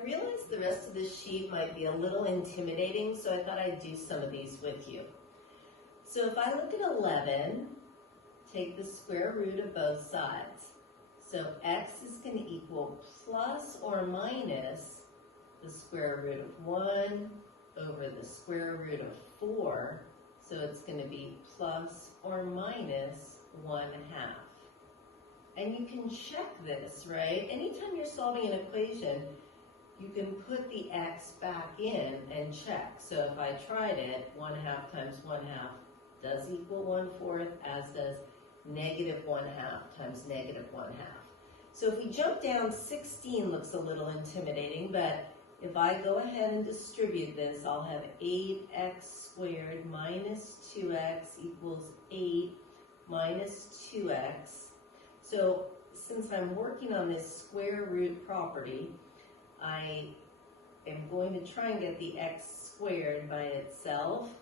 I realized the rest of this sheet might be a little intimidating, so I thought I'd do some of these with you. So if I look at 11, take the square root of both sides. So x is going to equal plus or minus the square root of 1 over the square root of 4. So it's going to be plus or minus 1/2. And you can check this, right? Anytime you're solving an equation, you can put the x back in and check. So if I tried it, 1/2 times 1/2 does equal 1/4, as does -1/2 times -1/2. So if we jump down, 16 looks a little intimidating, but if I go ahead and distribute this, I'll have 8x squared minus 2x equals 8 minus 2x. So since I'm working on this square root property, I am going to try and get the x squared by itself.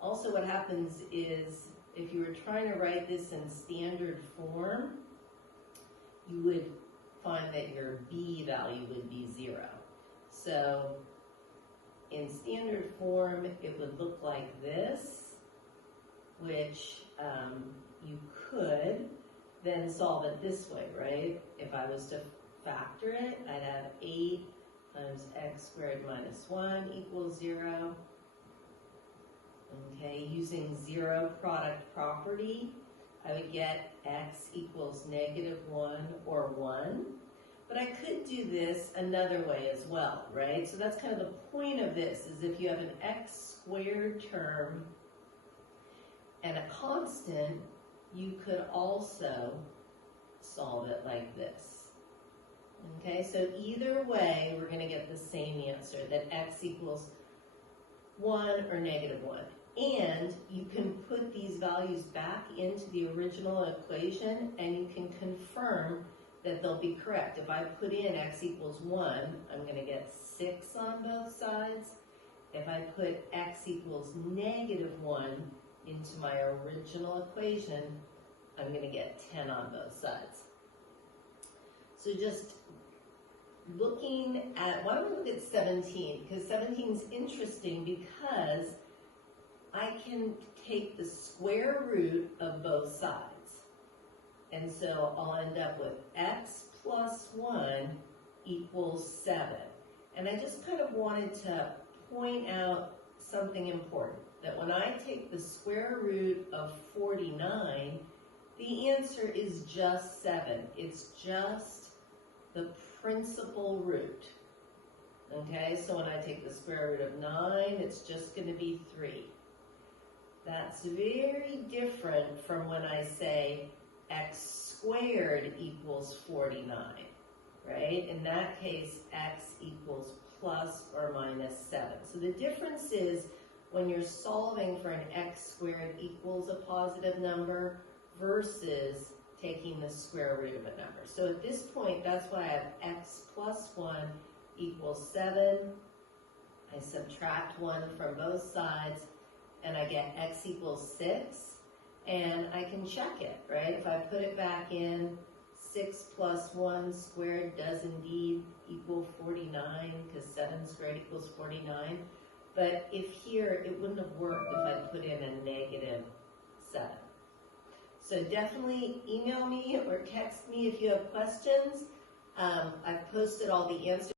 Also, what happens is if you were trying to write this in standard form, you would find that your b value would be 0. So in standard form, it would look like this, which you could then solve it this way, right? If I was to factor it, I'd have 8 times x squared minus 1 equals 0. Okay, using zero product property, I would get x equals -1 or 1. But I could do this another way as well, right? So that's kind of the point of this, is if you have an x squared term and a constant, you could also solve it like this. Okay, so either way, we're going to get the same answer, that x equals 1 or -1. And you can put these values back into the original equation and you can confirm that they'll be correct. If I put in x equals 1, I'm going to get 6 on both sides. If I put x equals -1 into my original equation, I'm going to get 10 on both sides. So just looking at, why don't we look at 17? Because 17 is interesting because I can take the square root of both sides. And so I'll end up with x plus 1 equals 7. And I just kind of wanted to point out something important, that when I take the square root of 49, the answer is just 7. It's just the principal root. Okay, so when I take the square root of 9, it's just going to be 3. That's very different from when I say x squared equals 49, right? In that case, x equals plus or minus 7. So the difference is when you're solving for an x squared equals a positive number versus taking the square root of a number. So at this point, that's why I have x plus 1 equals 7. I subtract 1 from both sides, and I get x equals 6, and I can check it, right? If I put it back in, 6 plus 1 squared does indeed equal 49, because 7 squared equals 49. But if here, it wouldn't have worked if I put in a -7. So definitely email me or text me if you have questions. I've posted all the answers.